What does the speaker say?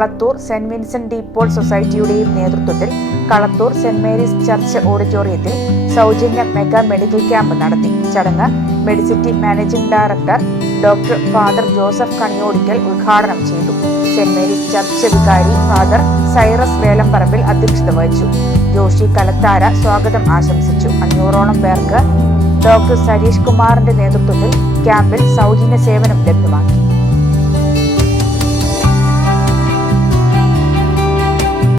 Kalathur saint Vincent de Paul സൊസൈറ്റിയുടെയും നേതൃത്വത്തിൽ Kalathur saint Mary's church ഓഡിറ്റോറിയത്തിൽ സൗജന്യ മെഗാ മെഡിക്കൽ ക്യാമ്പ് നടത്തി. ചടങ്ങ് Medicity managing director doctor father Joseph Kaniyodickal ഉദ്ഘാടനം ചെയ്തു. സെന്റ് മേരീസ് ചർച്ച് വികാരി ഫാദർ സൈറസ് വേലംപറമ്പിൽ അധ്യക്ഷത വഹിച്ചു. ജോഷി കലത്താര സ്വാഗതം ആശംസിച്ചു. 500ഓളം പേർക്ക് ഡോക്ടർ സരീഷ് കുമാറിന്റെ നേതൃത്വത്തിൽ ക്യാമ്പിൽ സൗജന്യ സേവനം ലഭ്യമാക്കി.